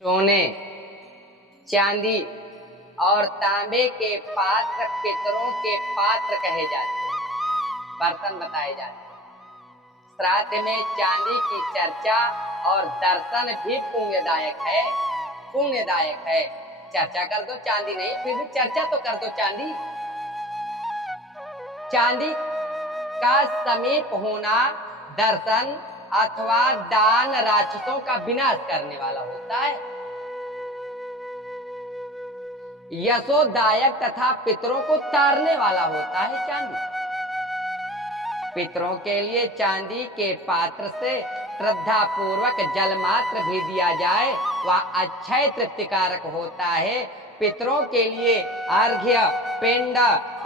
सोने, चांदी और तांबे के पात्र पितरों के पात्र कहे जाते हैं, बर्तन बताए जाते हैं। श्राद्ध में चांदी की चर्चा और दर्शन भी पुण्यदायक है, पुण्यदायक है। चर्चा कर दो, चांदी नहीं, फिर भी चर्चा तो कर दो। चांदी का समीप होना दर्शन अथवा दान राक्षसों का विनाश करने वाला होता है। यशोदायक तथा पितरों को तारने वाला होता है चांदी। पितरों के लिए चांदी के पात्र से श्रद्धा पूर्वक जल मात्र भी दिया जाए वह अक्षय तृप्तिकारक होता है। पितरों के लिए अर्घ्य, पिंड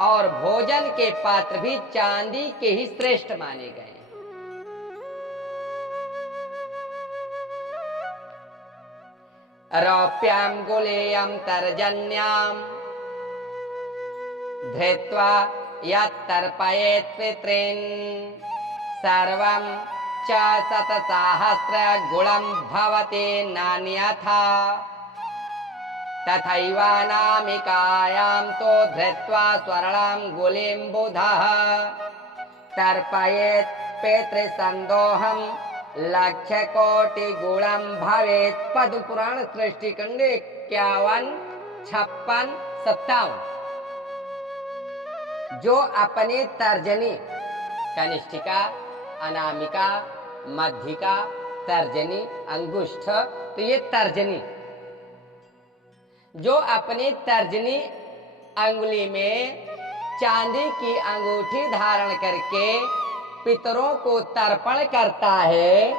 और भोजन के पात्र भी चांदी के ही श्रेष्ठ माने गए। रौप्यां गुलेयं तर्जन्यां धृत्वा यत्तर्पयेत् पितॄन् सर्वं च शतसहस्रगुणं भवति नान्यथा। तथैवानामिकायां तो धृत्वा स्वर्णां गुलिं बुधः तर्पयेत् पितृसन्दोहं लक्ष्य कोटि गुणम भवेत। पद्म पुराण सृष्टि खंड 51, 56, 57। जो अपनी तर्जनी, कनिष्ठिका, अनामिका, मध्यिका, तर्जनी, अंगुष्ठ, तो ये तर्जनी, जो अपनी तर्जनी अंगुली में चांदी की अंगूठी धारण करके पितरों को तर्पण करता है,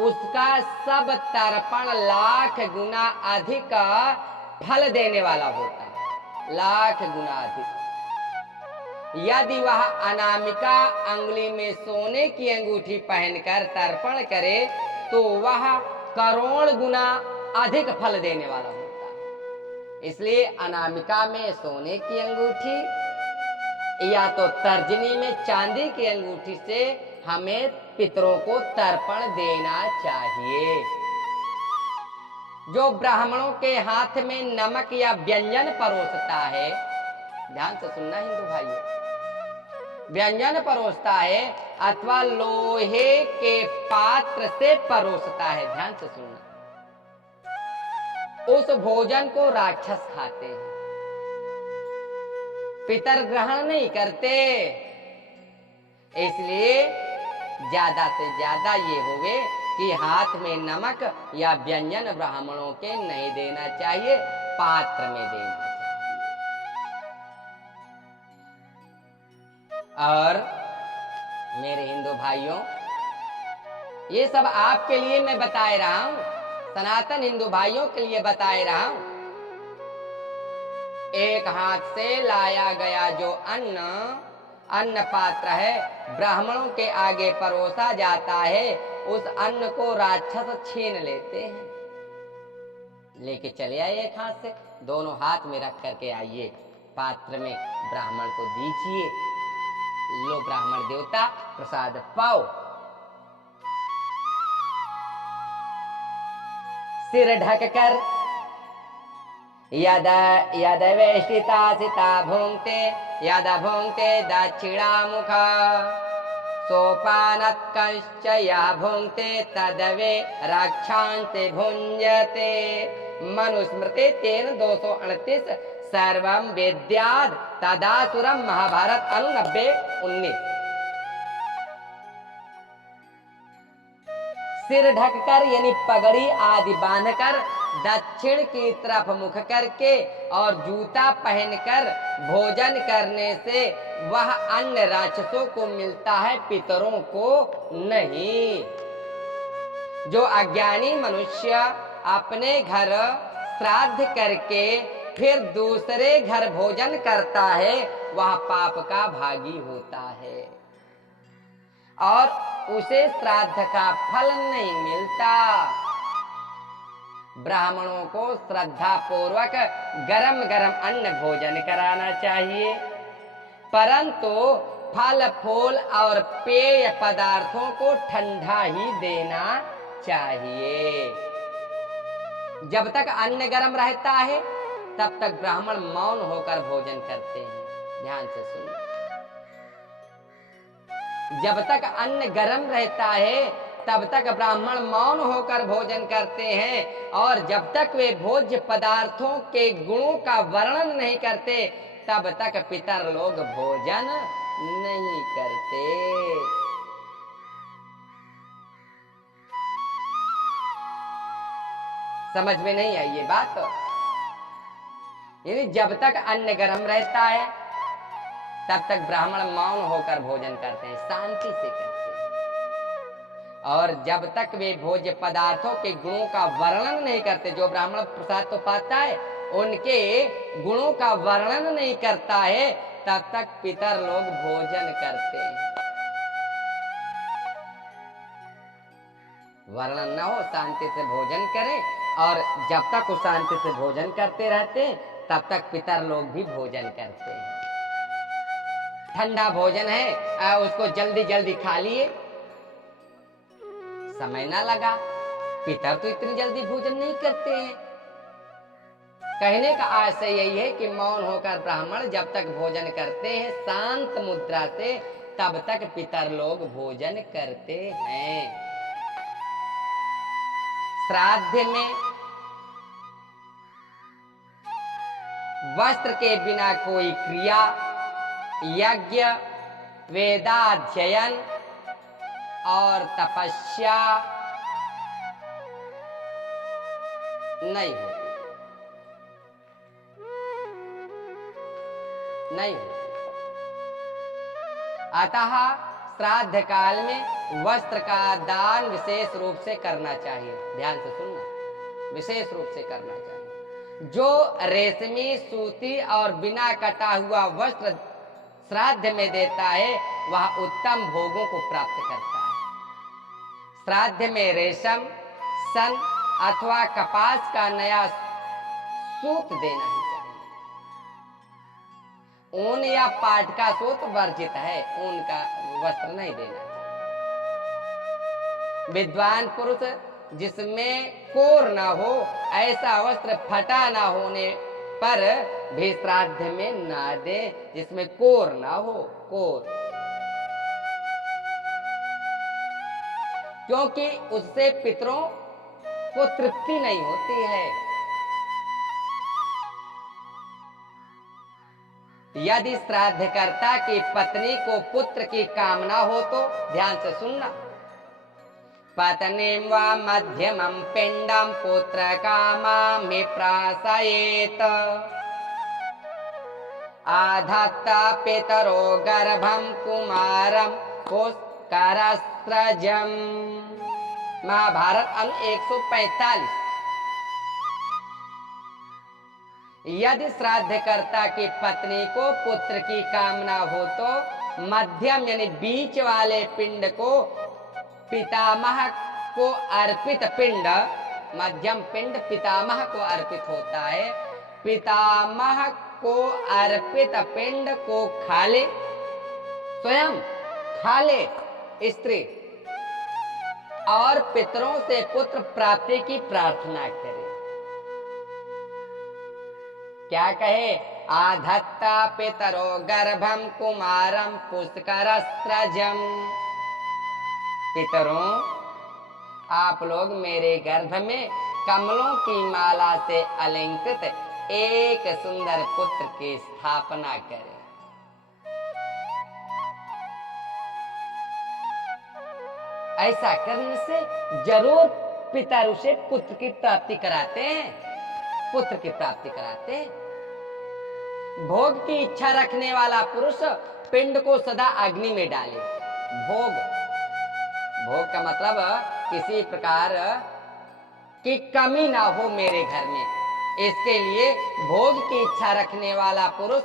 उसका सब तर्पण लाख गुना अधिक फल देने वाला होता है, लाख गुना अधिक। यदि वह अनामिका अंगुली में सोने की अंगूठी पहनकर तर्पण करे तो वह करोड़ गुना अधिक फल देने वाला होता है। इसलिए अनामिका में सोने की अंगूठी या तो तर्जनी में चांदी की अंगूठी से हमें पितरों को तर्पण देना चाहिए। जो ब्राह्मणों के हाथ में नमक या व्यंजन परोसता है, ध्यान से सुनना हिंदू भाइयों, व्यंजन परोसता है अथवा लोहे के पात्र से परोसता है, ध्यान से सुनना, उस भोजन को राक्षस खाते हैं, पितर ग्रहण नहीं करते। इसलिए ज्यादा से ज्यादा ये होवे कि हाथ में नमक या व्यंजन ब्राह्मणों के नहीं देना चाहिए, पात्र में देना चाहिए। और मेरे हिंदू भाइयों, ये सब आपके लिए मैं बताए रहा हूं, सनातन हिंदू भाइयों के लिए बताए रहा हूं। एक हाथ से लाया गया जो अन्न पात्र है, ब्राह्मणों के आगे परोसा जाता है, उस अन्न को राक्षस छीन लेते हैं। लेके चले आए एक हाथ से, दोनों हाथ में रख करके आइए, पात्र में ब्राह्मण को दीजिए, लो ब्राह्मण देवता प्रसाद पाओ। सिर ढककर यद वेष्टिता सिता भुंक्ते यद भुंक्ते दक्षिणामुख सोपानत्कंश्च यः भुंक्ते तदवे रक्षांते भुंजते। मनुस्मृति 3:229 सर्वं वेद्याद् तदासुरम महाभारत अनु 90:19। सिर ढककर यानी पगड़ी आदि बांधकर, दक्षिण की तरफ मुख करके और जूता पहनकर भोजन करने से वह अन्न राक्षसों को मिलता है, पितरों को नहीं। जो अज्ञानी मनुष्य अपने घर श्राद्ध करके फिर दूसरे घर भोजन करता है, वह पाप का भागी होता है और उसे श्राद्ध का फल नहीं मिलता। ब्राह्मणों को श्रद्धा पूर्वक गरम गरम अन्न भोजन कराना चाहिए, परंतु फल फूल और पेय पदार्थों को ठंडा ही देना चाहिए। जब तक अन्न गर्म रहता है तब तक ब्राह्मण मौन होकर भोजन करते हैं। ध्यान से सुनिए, जब तक अन्न गर्म रहता है तब तक ब्राह्मण मौन होकर भोजन करते हैं, और जब तक वे भोज्य पदार्थों के गुणों का वर्णन नहीं करते तब तक पितर लोग भोजन नहीं करते। समझ में नहीं आई ये बात? यानी जब तक अन्न गर्म रहता है तब तक ब्राह्मण मौन होकर भोजन करते हैं, शांति से करते हैं, और जब तक वे भोज्य पदार्थों के गुणों का वर्णन नहीं करते, जो ब्राह्मण प्रसाद तो पाता है उनके गुणों का वर्णन नहीं करता है, तब तक पितर लोग भोजन करते हैं। वर्णन न हो, शांति से भोजन करें, और जब तक वो शांति से भोजन करते रहते हैं तब तक पितर लोग भी भोजन करते हैं। ठंडा भोजन है उसको जल्दी जल्दी खा लिए, समय ना लगा। पितर तो इतनी जल्दी भोजन नहीं करते हैं। कहने का आशय यही है कि मौन होकर ब्राह्मण जब तक भोजन करते हैं शांत मुद्रा से, तब तक पितर लोग भोजन करते हैं। श्राद्ध में वस्त्र के बिना कोई क्रिया, यज्ञ, वेदाध्ययन और तपस्या नहीं होती, नहीं होती। अतः श्राद्ध काल में वस्त्र का दान विशेष रूप से करना चाहिए। ध्यान से सुनना, विशेष रूप से करना चाहिए। जो रेशमी, सूती और बिना कटा हुआ वस्त्र श्राद्ध में देता है वह उत्तम भोगों को प्राप्त करता है। श्राद्ध में रेशम, सन अथवा कपास का नया सूत देना ही चाहिए। ऊन या पाट का सूत वर्जित है, ऊन का वस्त्र नहीं देना चाहिए। विद्वान पुरुष जिसमें कोर ना हो, ऐसा वस्त्र फटा ना होने पर भी श्राद्ध में ना दे, जिसमें कोर ना हो, कोर, क्योंकि उससे पितरों को तृप्ति नहीं होती है। यदि श्राद्धकर्ता की पत्नी को पुत्र की कामना हो तो, ध्यान से सुनना, पत्नीं वा मध्यमं पिंडं पुत्र कामामि प्रासयेत, आधत्ता पितरो गर्भं कुमारं पुष्करस्रजम्। महाभारत अनु 145। यदि श्राद्धकर्ता की पत्नी को पुत्र की कामना हो तो मध्यम यानी बीच वाले पिंड को पितामह को अर्पित पिंड, मध्यम पिंड पितामह को अर्पित होता है, पितामह को अर्पित पिंड को खा ले, स्वयं खा ले स्त्री, और पितरों से पुत्र प्राप्ति की प्रार्थना करे। क्या कहे? आधत्ता पितरो गर्भम कुमारम पुष्करस्रजम। पितरों, आप लोग मेरे गर्भ में कमलों की माला से अलंकृत एक सुंदर पुत्र की स्थापना करें। ऐसा करने से जरूर पिता उसे पुत्र की प्राप्ति कराते हैं, पुत्र की प्राप्ति कराते हैं। भोग की इच्छा रखने वाला पुरुष पिंड को सदा अग्नि में डाले। भोग, भोग का मतलब किसी प्रकार की कमी ना हो मेरे घर में, इसके लिए भोग की इच्छा रखने वाला पुरुष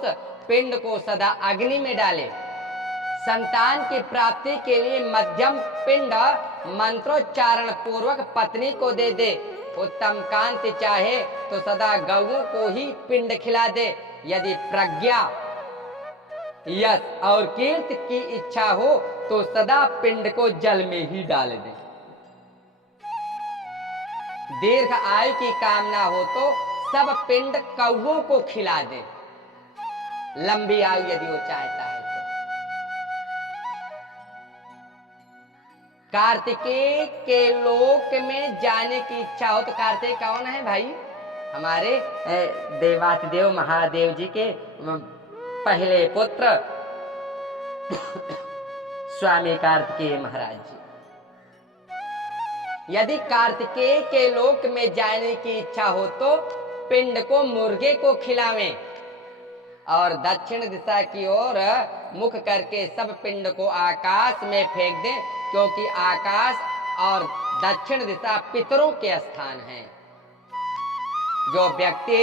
पिंड को सदा अग्नि में डाले। संतान की प्राप्ति के लिए मध्यम पिंड मंत्रोच्चारण पूर्वक पत्नी को दे दे। उत्तम कांति चाहे तो सदा गौओं को ही पिंड खिला दे। यदि प्रज्ञा, यश और कीर्ति की इच्छा हो तो सदा पिंड को जल में ही डाल दे। दीर्घ आयु की कामना हो तो सब पिंड कौवों को खिला दे, लंबी आयु यदि वो चाहता है तो। कार्तिकेय के लोक में जाने की इच्छा हो तो, कार्तिक कौन है भाई? हमारे देवातिदेव महादेव जी के पहले पुत्र स्वामी कार्तिकेय महाराज जी। यदि कार्तिकेय के लोक में जाने की इच्छा हो तो पिंड को मुर्गे को खिलावें और दक्षिण दिशा की ओर मुख करके सब पिंड को आकाश में फेंक दें, क्योंकि आकाश और दक्षिण दिशा पितरों के स्थान हैं। जो व्यक्ति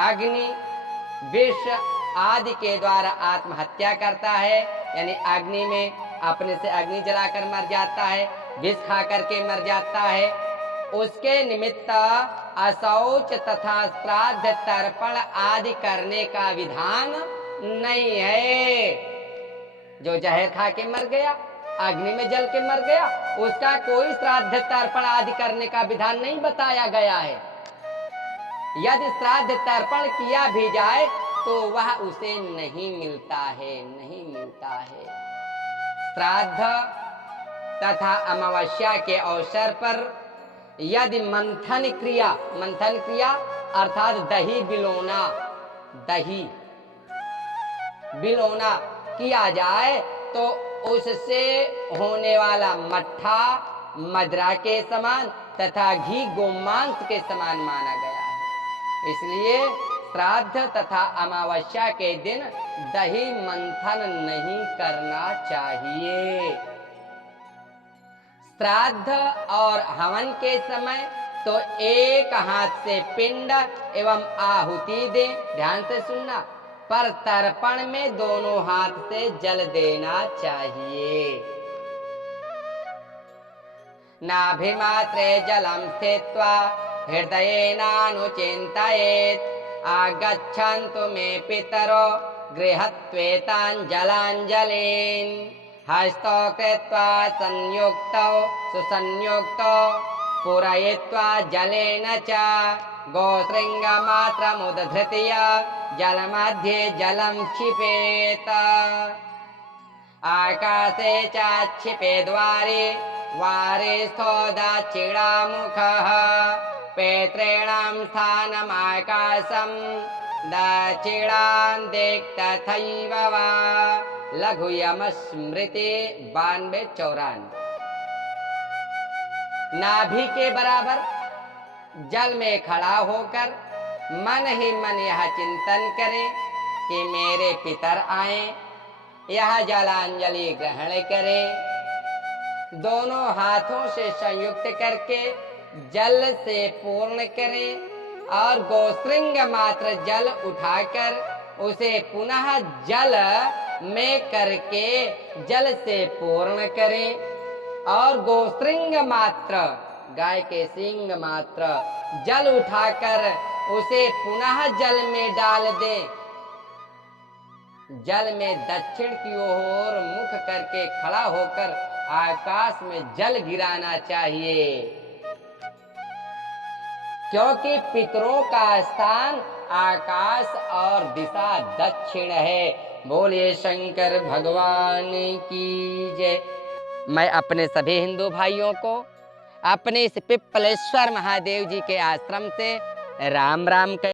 अग्नि विष आदि के द्वारा आत्महत्या करता है, यानी अग्नि में अपने से अग्नि जलाकर मर जाता है, विष खा करके मर जाता है, उसके निमित्त अशौच तथा श्राद्ध तर्पण आदि करने का विधान नहीं है। जो जहर खा के मर गया, अग्नि में जल के मर गया, उसका कोई श्राद्ध तर्पण आदि करने का विधान नहीं बताया गया है। यदि श्राद्ध तर्पण किया भी जाए तो वह उसे नहीं मिलता है, नहीं मिलता है। श्राद्ध तथा अमावस्या के अवसर पर यदि मंथन क्रिया अर्थात दही बिलोना किया जाए तो उससे होने वाला मट्ठा मदिरा के समान तथा घी गोमांस के समान माना गया है। इसलिए श्राद्ध तथा अमावस्या के दिन दही मंथन नहीं करना चाहिए। श्राद्ध और हवन के समय तो एक हाथ से पिंड एवं आहुति दें, ध्यान से सुनना, पर तर्पण में दोनों हाथ से जल देना चाहिए। नाभिमात्रे जलम स्थित्वा हृदयेनानुचिन्तयेत् आगच्छन्तु मे पितरो गृहत्वेताञ्जलाञ्जलीन् हस्तौ कृत्वा संयुक्तौ सुसंयुक्तौ पूरयित्वा जलेन च गोशृङ्गमात्रमुद्धृत्य जलमध्ये जलं क्षिपेत। आकाशे चाक्षिपे द्वारे वारेस्थो दक्षिणामुखः पेत्रेणां स्थानमाकाशं दक्षिणां दिक्तथैव वा। लघु यम स्मृति 92-94। नाभि के बराबर जल में खड़ा होकर मन ही मन यह चिंतन करें कि मेरे पितर आए, यह जलांजलि ग्रहण करें। दोनों हाथों से संयुक्त करके जल से पूर्ण करें और गोश्रृंग मात्र जल उठाकर उसे पुनः जल में करके जल से पूर्ण करें और गोश्रृंग मात्र गाय के सींग मात्र जल उठाकर उसे पुनः जल में डाल दें। जल में दक्षिण की ओर मुख करके खड़ा होकर आकाश में जल गिराना चाहिए, क्योंकि पितरों का स्थान आकाश और दिशा दक्षिण है। बोलिए शंकर भगवान की जय। मैं अपने सभी हिंदू भाइयों को अपने इस पिप्पलेश्वर महादेव जी के आश्रम से राम राम